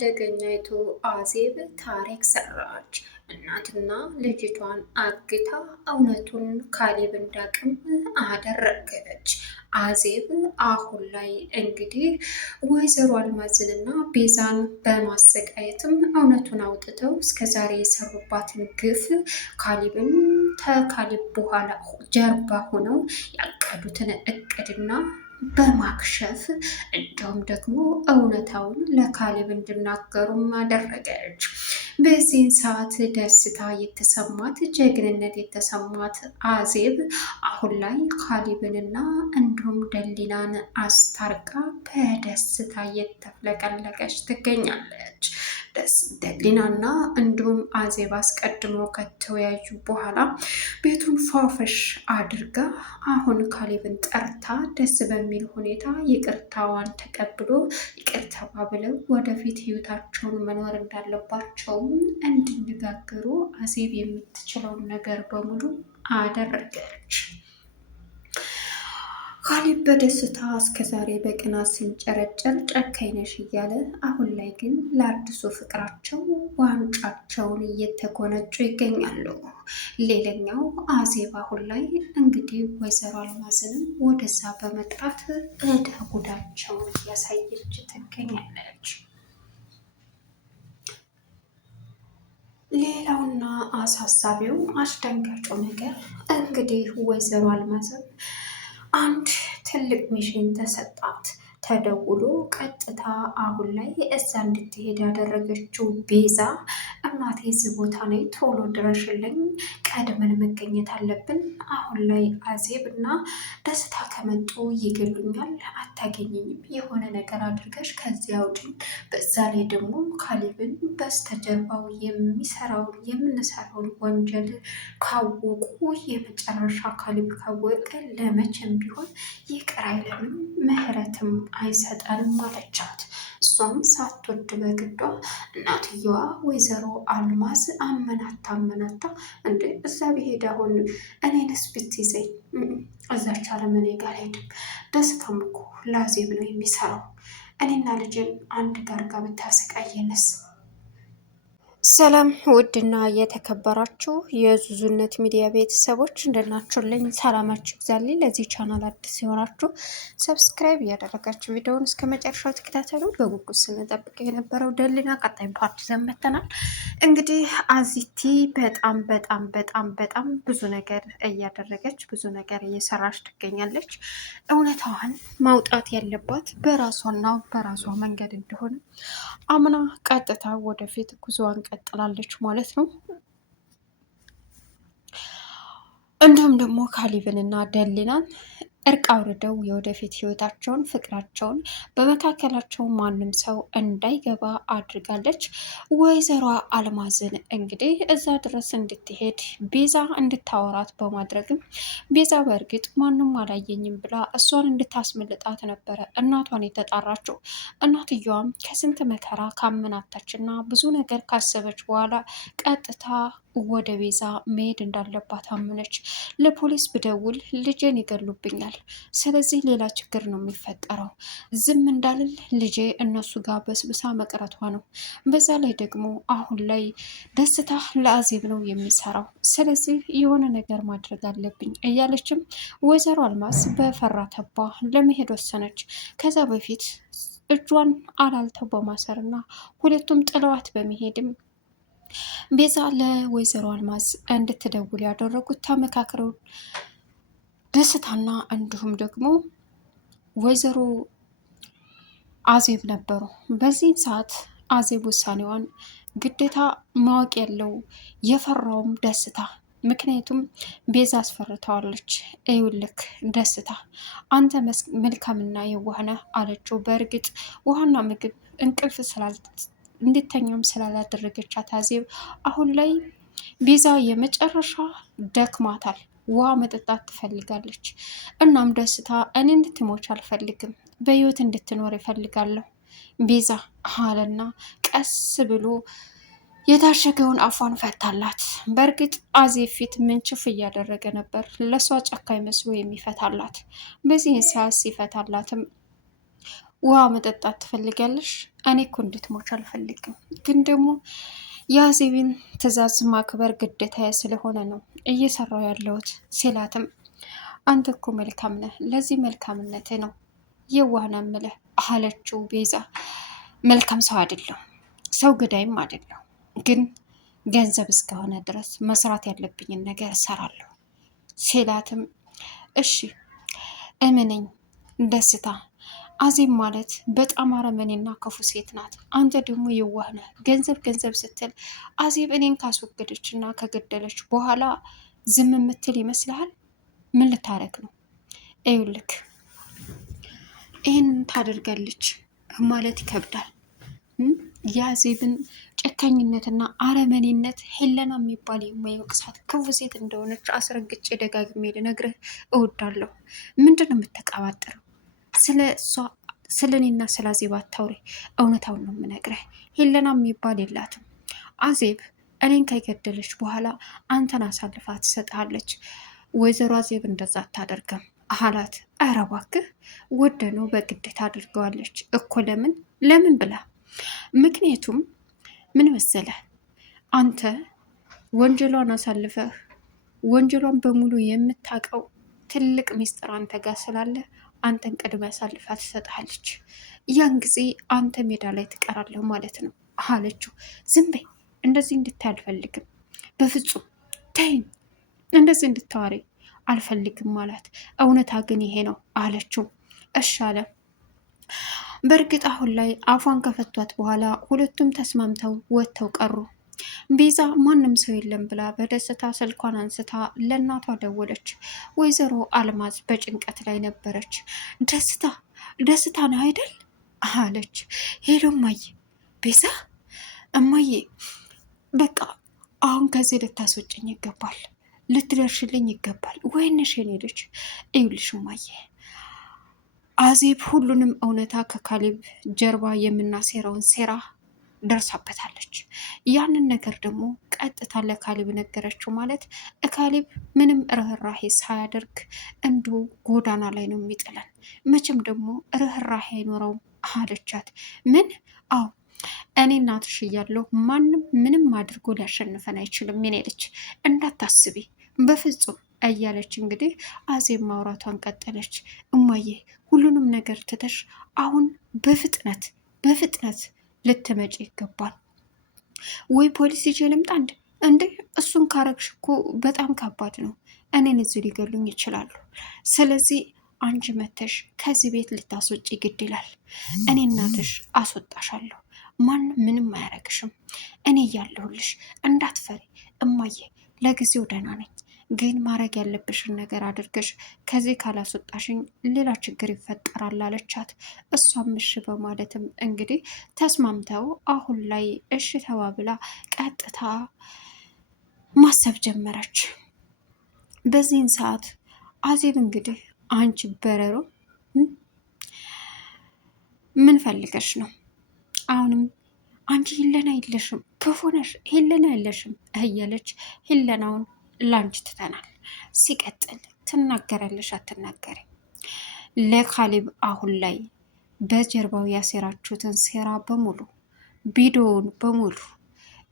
አደገኛይቱ አዜብ ታሪክ ሰራች። እናትና ልጅቷን አግታ እውነቱን ካሌብ እንዳቅም አደረገች። አዜብ አሁን ላይ እንግዲህ ወይዘሮ አልማዝንና ቤዛን በማሰቃየትም እውነቱን አውጥተው እስከዛሬ የሰሩባትን ግፍ ካሌብን ከካሌብ በኋላ ጀርባ ሆነው ያቀዱትን እቅድና በማክሸፍ እንዲሁም ደግሞ እውነታውን ለካሌብ እንዲናገሩም አደረገች። በዚህን ሰዓት ደስታ የተሰማት ጀግንነት የተሰማት አዜብ አሁን ላይ ካሌብንና እንዲሁም ደሊናን አስታርቃ በደስታ እየተፍለቀለቀች ትገኛለች። ደሊናና እንዲሁም አዜብ አስቀድሞ ከተወያዩ በኋላ ቤቱን ፏፈሽ አድርጋ አሁን ካሌብን ጠርታ ደስ በሚል ሁኔታ ይቅርታዋን ተቀብሎ ይቅርታ ብለው ወደፊት ህይወታቸውን መኖር እንዳለባቸውም እንዲነጋገሩ አዜብ የምትችለውን ነገር በሙሉ አደረገች። ካሌብ በደስታ እስከዛሬ በቅናት ሲንጨረጨር ጨካኝ ነሽ እያለ አሁን ላይ ግን ለአዲሱ ፍቅራቸው ዋንጫቸውን እየተጎነጩ ይገኛሉ። ሌላኛው አዜብ አሁን ላይ እንግዲህ ወይዘሮ አልማዝንም ወደዛ በመጥራት እዳ ጉዳቸውን እያሳየች ትገኛለች። ሌላውና አሳሳቢው አስደንጋጩ ነገር እንግዲህ ወይዘሮ አልማዝም አንድ ትልቅ ሚሽን ተሰጣት። ተደውሎ ቀጥታ አሁን ላይ እዛ እንድትሄድ ያደረገችው ቤዛ እናቴ እዚህ ቦታ ነኝ፣ ቶሎ ድረሽልኝ፣ ቀድመን መገኘት አለብን። አሁን ላይ አዜብ እና ደስታ ከመጡ ይገሉኛል፣ አታገኘኝም። የሆነ ነገር አድርገሽ ከዚያ አውጪኝ። በዛ ላይ ደግሞ ካሌብን በስተጀርባው የምንሰራውን ወንጀል ካወቁ የመጨረሻ ካሌብ ካወቀ ለመቼም ቢሆን ይቅር አይለንም፣ ምህረትም አይሰጠንም አለቻት። እሷም ሳትወድ በግዷ እናትየዋ ወይዘሮ አልማዝ አመናታ እንደ እዛ ብሄድ አሁን እኔንስ ብትይዘኝ እዛች አለመኔ ጋር ሄድም። ደስታም እኮ ለአዜብ ነው የሚሰራው። እኔና ልጅን አንድ ጋርጋ ብታሰቃየንስ? ሰላም ውድና የተከበራችሁ የዙዙነት ሚዲያ ቤተሰቦች እንደናችሁልኝ ሰላማችሁ ይብዛልኝ። ለዚህ ቻናል አዲስ ሲሆናችሁ ሰብስክራይብ እያደረጋችሁ ቪዲዮውን እስከ መጨረሻው ተከታተሉ። በጉጉት ስንጠብቅ የነበረው ደሊና ቀጣይ ፓርት ዘመተናል። እንግዲህ አዚቲ በጣም ብዙ ነገር እያደረገች ብዙ ነገር እየሰራች ትገኛለች። እውነታዋን ማውጣት ያለባት በራሷና በራሷ መንገድ እንደሆነ አምና ቀጥታ ወደፊት ጉዞዋን ቀጥላለች ማለት ነው። እንዲሁም ደግሞ ካሌብንና ደሊናን እርቅ አውርደው የወደፊት ህይወታቸውን ፍቅራቸውን በመካከላቸው ማንም ሰው እንዳይገባ አድርጋለች። ወይዘሮ አልማዝን እንግዲህ እዛ ድረስ እንድትሄድ ቤዛ እንድታወራት በማድረግም ቤዛ በእርግጥ ማንም አላየኝም ብላ እሷን እንድታስመልጣት ነበረ እናቷን የተጣራችው። እናትየዋም ከስንት መከራ ካመናታችና ብዙ ነገር ካሰበች በኋላ ቀጥታ ወደ ቤዛ መሄድ እንዳለባት አመነች። ለፖሊስ ብደውል ልጄን ይገሉብኛል፣ ስለዚህ ሌላ ችግር ነው የሚፈጠረው። ዝም እንዳልል ልጄ እነሱ ጋር በስብሳ መቅረቷ ነው። በዛ ላይ ደግሞ አሁን ላይ ደስታ ለአዜብ ነው የሚሰራው፣ ስለዚህ የሆነ ነገር ማድረግ አለብኝ እያለችም ወይዘሮ አልማዝ በፈራተባ ለመሄድ ወሰነች። ከዛ በፊት እጇን አላልተው በማሰርና ሁለቱም ጥለዋት በመሄድም ቤዛ ለወይዘሮ አልማዝ እንድትደውል ያደረጉት ተመካክረው ደስታና እንዲሁም ደግሞ ወይዘሮ አዜብ ነበሩ። በዚህ ሰዓት አዜብ ውሳኔዋን ግዴታ ማወቅ ያለው የፈራውም ደስታ፣ ምክንያቱም ቤዛ አስፈርተዋለች። ይኸውልህ ደስታ አንተ መልካምና የዋህ ነህ አለችው። በእርግጥ ውሃና ምግብ እንቅልፍ እንድተኛም ስላላደረገቻት አዜብ አሁን ላይ ቤዛ የመጨረሻ ደክማታል። ውሃ መጠጣት ትፈልጋለች። እናም ደስታ እኔ እንድትሞች አልፈልግም፣ በህይወት እንድትኖር ይፈልጋለሁ ቤዛ አለና ቀስ ብሎ የታሸገውን አፏን ፈታላት። በእርግጥ አዜብ ፊት ምንችፍ እያደረገ ነበር፣ ለእሷ ጨካኝ መስሎ የሚፈታላት። በዚህ ሰዓት ሲፈታላትም ውሃ መጠጣት ትፈልጋለሽ? እኔ እኮ እንድትሞች አልፈልግም፣ ግን ደግሞ የአዜብን ትዕዛዝ ማክበር ግዴታ ስለሆነ ነው እየሰራው ያለሁት ሲላትም አንተ እኮ መልካም ነህ፣ ለዚህ መልካምነት ነው የዋህና ምልህ አለችው ቤዛ። መልካም ሰው አይደለሁ፣ ሰው ገዳይም አይደለሁ፣ ግን ገንዘብ እስከሆነ ድረስ መስራት ያለብኝን ነገር እሰራለሁ ሲላትም እሺ እመነኝ ደስታ አዜብ ማለት በጣም አረመኔና ክፉ ሴት ናት። አንተ ደግሞ የዋህ ነህ። ገንዘብ ገንዘብ ስትል አዜብ እኔን ካስወገደች እና ከገደለች በኋላ ዝም የምትል ይመስልሃል? ምን ልታረግ ነው? ይኸውልህ ይህን ታደርጋለች ማለት ይከብዳል። የአዜብን ጨካኝነትና አረመኔነት ሄለና የሚባል የማይወቅሳት ክፉ ሴት እንደሆነች አስረግጬ ደጋግሜ ልነግርህ እወዳለሁ። ምንድን ነው የምትቀባጥረው? ስለ እሷ ስለ እኔና ስለ አዜብ አታውሪ። እውነታውን ነው የምነግርህ። ሄለና የሚባል የላትም። አዜብ እኔን ከገደለች በኋላ አንተን አሳልፋ ትሰጥሃለች። ወይዘሮ አዜብ እንደዛ አታደርገም አላት። ኧረ እባክህ ወደ ነው በግዴታ አድርገዋለች እኮ። ለምን ብላ? ምክንያቱም ምን መሰለህ፣ አንተ ወንጀሏን አሳልፈህ ወንጀሏን በሙሉ የምታውቀው ትልቅ ሚስጥር አንተ ጋር ስላለ አንተን ቅድመ አሳልፋ ትሰጥሃለች። ያን ጊዜ አንተ ሜዳ ላይ ትቀራለህ ማለት ነው አለችው። ዝም በይ፣ እንደዚህ እንድታይ አልፈልግም። በፍጹም ተይኝ፣ እንደዚህ እንድታወሪ አልፈልግም ማለት። እውነታ ግን ይሄ ነው አለችው። እሺ አለ። በእርግጥ አሁን ላይ አፏን ከፈቷት በኋላ ሁለቱም ተስማምተው ወጥተው ቀሩ። ቤዛ ማንም ሰው የለም ብላ በደስታ ስልኳን አንስታ ለእናቷ ደወለች። ወይዘሮ አልማዝ በጭንቀት ላይ ነበረች። ደስታ ነው አይደል አለች። ሄሎ እማዬ። ቤዛ እማዬ፣ በቃ አሁን ከዚህ ልታስወጭኝ ይገባል፣ ልትደርሽልኝ ይገባል። ወይንሽ የኔ ልጅ እዩልሽ እማዬ፣ አዜብ ሁሉንም እውነታ ከካሌብ ጀርባ የምናሴረውን ሴራ ደርሳበታለች። ያንን ነገር ደግሞ ቀጥታ ለካሌብ ነገረችው። ማለት ካሌብ ምንም ርኅራሄ ሳያደርግ እንዲሁ ጎዳና ላይ ነው የሚጥለን፣ መቼም ደግሞ ርኅራሄ አይኖረውም አለቻት። ምን? አዎ እኔ እናትሽ እያለሁ ማንም ምንም አድርጎ ሊያሸንፈን አይችልም የኔ ልጅ፣ እንዳታስቢ በፍጹም እያለች እንግዲህ አዜብ ማውራቷን ቀጠለች። እማዬ ሁሉንም ነገር ትተሽ አሁን በፍጥነት ልትመጪ ይገባል። ወይ ፖሊስ ይዤ ልምጣ እንዴ? እሱን ካረግሽ እኮ በጣም ከባድ ነው። እኔን እዚህ ሊገሉኝ ይችላሉ። ስለዚህ አንቺ መተሽ ከዚህ ቤት ልታስወጪ ግድ ይላል። እኔ እናትሽ አስወጣሻለሁ። ማንም ምንም አያረግሽም። እኔ እያለሁልሽ እንዳትፈሪ እማዬ። ለጊዜው ደህና ነኝ፣ ግን ማድረግ ያለብሽን ነገር አድርገሽ ከዚህ ካላስወጣሽኝ ሌላ ችግር ይፈጠራል አለቻት። እሷም እሺ በማለትም እንግዲህ ተስማምተው አሁን ላይ እሺ ተባብላ ቀጥታ ማሰብ ጀመረች። በዚህን ሰዓት አዜብ እንግዲህ አንቺ በረሮ ምን ፈልገሽ ነው? አሁንም አንቺ ሂለና የለሽም፣ ክፉ ነሽ፣ ሂለና የለሽም እያለች ሂለናውን ላንቺ ትተናል። ሲቀጥል ትናገራለሽ አትናገሪ? ለካሌብ አሁን ላይ በጀርባው ያሴራችሁትን ሴራ በሙሉ ቪዲዮውን በሙሉ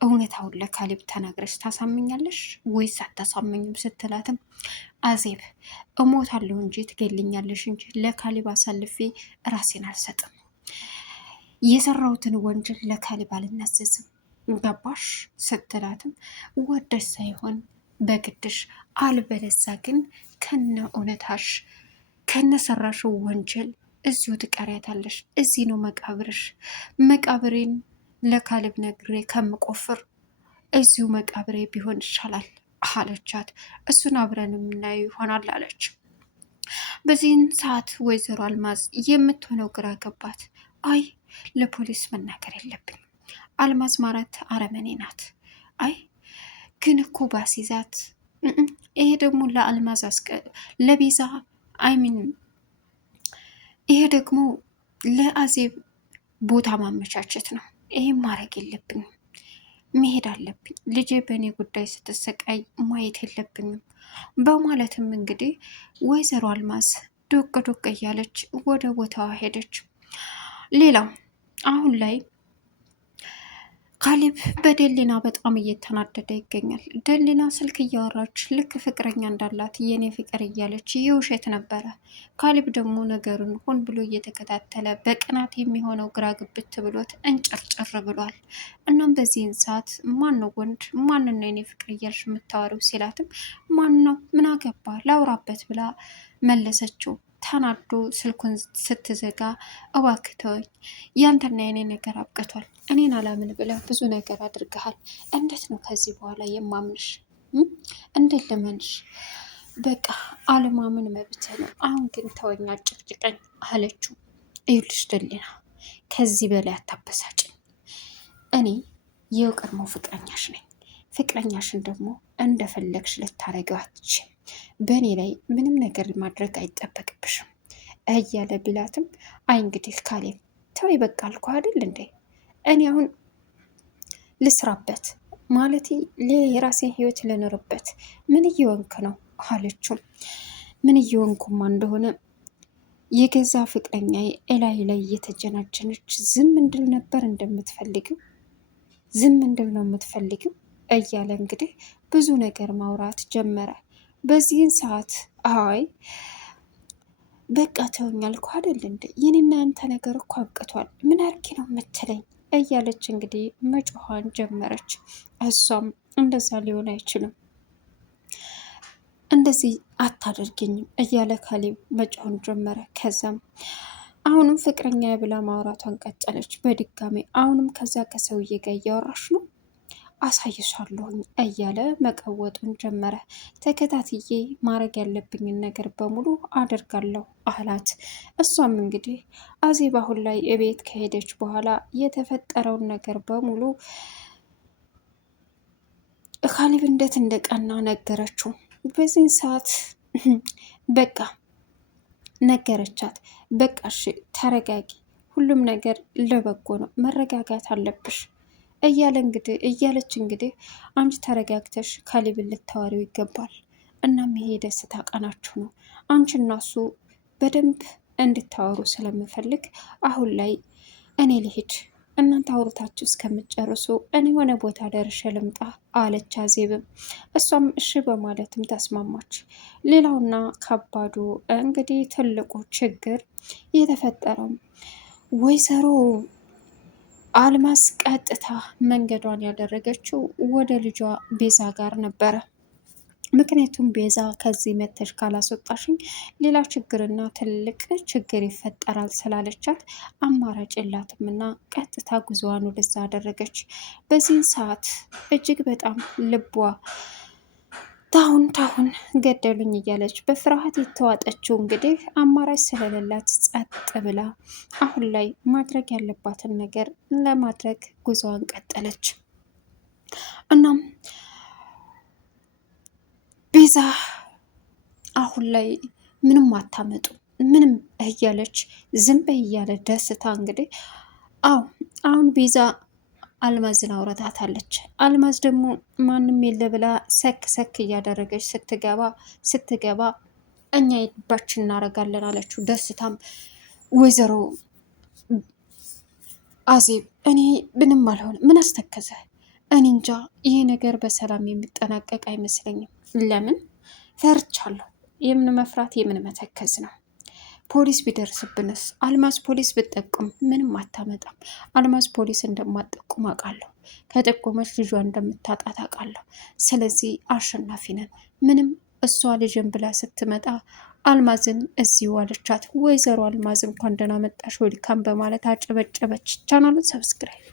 እውነታውን ለካሌብ ተናግረሽ ታሳምኛለሽ ወይስ አታሳምኝም ስትላትም አዜብ እሞታለሁ እንጂ ትገልኛለሽ እንጂ ለካሌብ አሳልፌ ራሴን አልሰጥም። የሰራሁትን ወንጀል ለካሌብ አልናዘዝም፣ ገባሽ ስትላትም ወደሽ ሳይሆን በግድሽ አልበለዛ ግን ከነ እውነታሽ ከነ ሰራሽው ወንጀል እዚሁ ትቀሪያታለሽ። እዚህ ነው መቃብርሽ። መቃብሬን ለካሌብ ነግሬ ከምቆፍር እዚሁ መቃብሬ ቢሆን ይሻላል አለቻት። እሱን አብረን የምናየው ይሆናል አለች። በዚህን ሰዓት ወይዘሮ አልማዝ የምትሆነው ግራ ገባት። አይ ለፖሊስ መናገር የለብኝም፣ አልማዝ ማለት አረመኔ ናት። አይ ግን እኮ ባሲዛት ይሄ ደግሞ ለአልማዝ ለቤዛ አይሚን ይሄ ደግሞ ለአዜብ ቦታ ማመቻቸት ነው። ይሄም ማድረግ የለብኝም፣ መሄድ አለብኝ። ልጄ በእኔ ጉዳይ ስትሰቃይ ማየት የለብኝም በማለትም እንግዲህ ወይዘሮ አልማዝ ዶቅ ዶቅ እያለች ወደ ቦታዋ ሄደች። ሌላው አሁን ላይ ካሌብ በደሊና በጣም እየተናደደ ይገኛል። ደሊና ስልክ እያወራች ልክ ፍቅረኛ እንዳላት የኔ ፍቅር እያለች የውሸት ነበረ። ካሌብ ደግሞ ነገሩን ሆን ብሎ እየተከታተለ በቅናት የሚሆነው ግራ ግብት ብሎት እንጭርጭር ብሏል። እናም በዚህን ሰዓት ማነው ወንድ ማንን ነው የኔ ፍቅር እያልሽ የምታወሪው ሲላትም ማን ነው ምን አገባ ላውራበት ብላ መለሰችው። ተናዶ ስልኩን ስትዘጋ እባክህ ተወኝ፣ ያንተና የኔ ነገር አብቅቷል። እኔን አላምን ብለህ ብዙ ነገር አድርገሃል። እንዴት ነው ከዚህ በኋላ የማምንሽ? እንዴት ልመንሽ? በቃ አለማመን መብትህ ነው። አሁን ግን ተወኝ፣ አጭቅጭቀኝ አለችው። ይኸውልሽ ደሊና፣ ከዚህ በላይ አታበሳጭኝ። እኔ የቀድሞ ፍቅረኛሽ ነኝ። ፍቅረኛሽን ደግሞ እንደፈለግሽ ልታረጊው አትችይም። በእኔ ላይ ምንም ነገር ማድረግ አይጠበቅብሽም እያለ ቢላትም አይ እንግዲህ ካሌብ ተው በቃ አልኩህ አይደል እንዴ፣ እኔ አሁን ልስራበት ማለት የራሴን ህይወት ልኖርበት፣ ምን እየወንክ ነው አለችው። ምን እየወንኩማ እንደሆነ የገዛ ፍቅረኛ እላይ ላይ እየተጀናጀነች ዝም እንድል ነበር እንደምትፈልጊው፣ ዝም እንድል ነው የምትፈልጊው እያለ እንግዲህ ብዙ ነገር ማውራት ጀመረ። በዚህን ሰዓት አይ በቃ ተውኝ አልኩህ አይደል እንዴ፣ የኔና ያንተ ነገር እኮ አብቅቷል፣ ምን አድርጌ ነው የምትለኝ እያለች እንግዲህ መጮኋን ጀመረች። እሷም እንደዛ ሊሆን አይችልም፣ እንደዚህ አታደርገኝም እያለ ካሌብ መጮህን ጀመረ። ከዛም አሁንም ፍቅረኛ ብላ ማውራቷን ቀጠለች በድጋሚ። አሁንም ከዛ ከሰውዬ ጋር እያወራሽ ነው አሳይሻለሁኝ እያለ መቀወጡን ጀመረ። ተከታትዬ ማድረግ ያለብኝን ነገር በሙሉ አደርጋለሁ አላት። እሷም እንግዲህ አዜብ አሁን ላይ እቤት ከሄደች በኋላ የተፈጠረውን ነገር በሙሉ ካሌብ እንዴት እንደቀና ነገረችው። በዚህን ሰዓት በቃ ነገረቻት። በቃ እሺ ተረጋጊ፣ ሁሉም ነገር ለበጎ ነው፣ መረጋጋት አለብሽ እያለች እንግዲህ አንቺ ተረጋግተሽ ካሌብን ልታወሪው ይገባል። እናም ይሄ ደስታ ቀናችሁ ነው። አንቺ እና እሱ በደንብ እንድታወሩ ስለምፈልግ አሁን ላይ እኔ ልሂድ፣ እናንተ አውርታችሁ እስከምትጨርሱ እኔ የሆነ ቦታ ደርሼ ልምጣ አለች አዜብም። እሷም እሺ በማለትም ተስማማች። ሌላውና ከባዱ እንግዲህ ትልቁ ችግር የተፈጠረው ወይዘሮ አልማዝ ቀጥታ መንገዷን ያደረገችው ወደ ልጇ ቤዛ ጋር ነበረ። ምክንያቱም ቤዛ ከዚህ መተሽ ካላስወጣሽኝ ሌላ ችግርና ትልቅ ችግር ይፈጠራል ስላለቻት አማራጭ የላትም እና ቀጥታ ጉዞዋን ወደዛ አደረገች። በዚህን ሰዓት እጅግ በጣም ልቧ ታሁን ገደሉኝ እያለች በፍርሃት የተዋጠችው እንግዲህ አማራጭ ስለሌላት ጸጥ ብላ አሁን ላይ ማድረግ ያለባትን ነገር ለማድረግ ጉዞዋን ቀጠለች። እናም ቤዛ አሁን ላይ ምንም አታመጡ ምንም እያለች ዝም በይ እያለ ደስታ እንግዲህ አሁን ቤዛ አልማዝን አውረታታለች። አልማዝ ደግሞ ማንም የለ ብላ ሰክ እያደረገች ስትገባ እኛ የልባችን እናረጋለን አለችው። ደስታም ወይዘሮ አዜብ እኔ ምንም አልሆነ ምን አስተከዘ? እኔ እንጃ ይሄ ነገር በሰላም የሚጠናቀቅ አይመስለኝም። ለምን ፈርቻለሁ። የምን መፍራት የምን መተከዝ ነው? ፖሊስ ቢደርስብንስ? አልማዝ ፖሊስ ብትጠቁም ምንም አታመጣም። አልማዝ ፖሊስ እንደማትጠቁም አውቃለሁ። ከጠቆመች ልጇ እንደምታጣት አውቃለሁ። ስለዚህ አሸናፊ ነን። ምንም እሷ ልጅን ብላ ስትመጣ አልማዝን እዚሁ አለቻት። ወይዘሮ አልማዝ እንኳን ደህና መጣሽ ዌልካም በማለት አጨበጨበች። ቻናሉን ሰብስክራይብ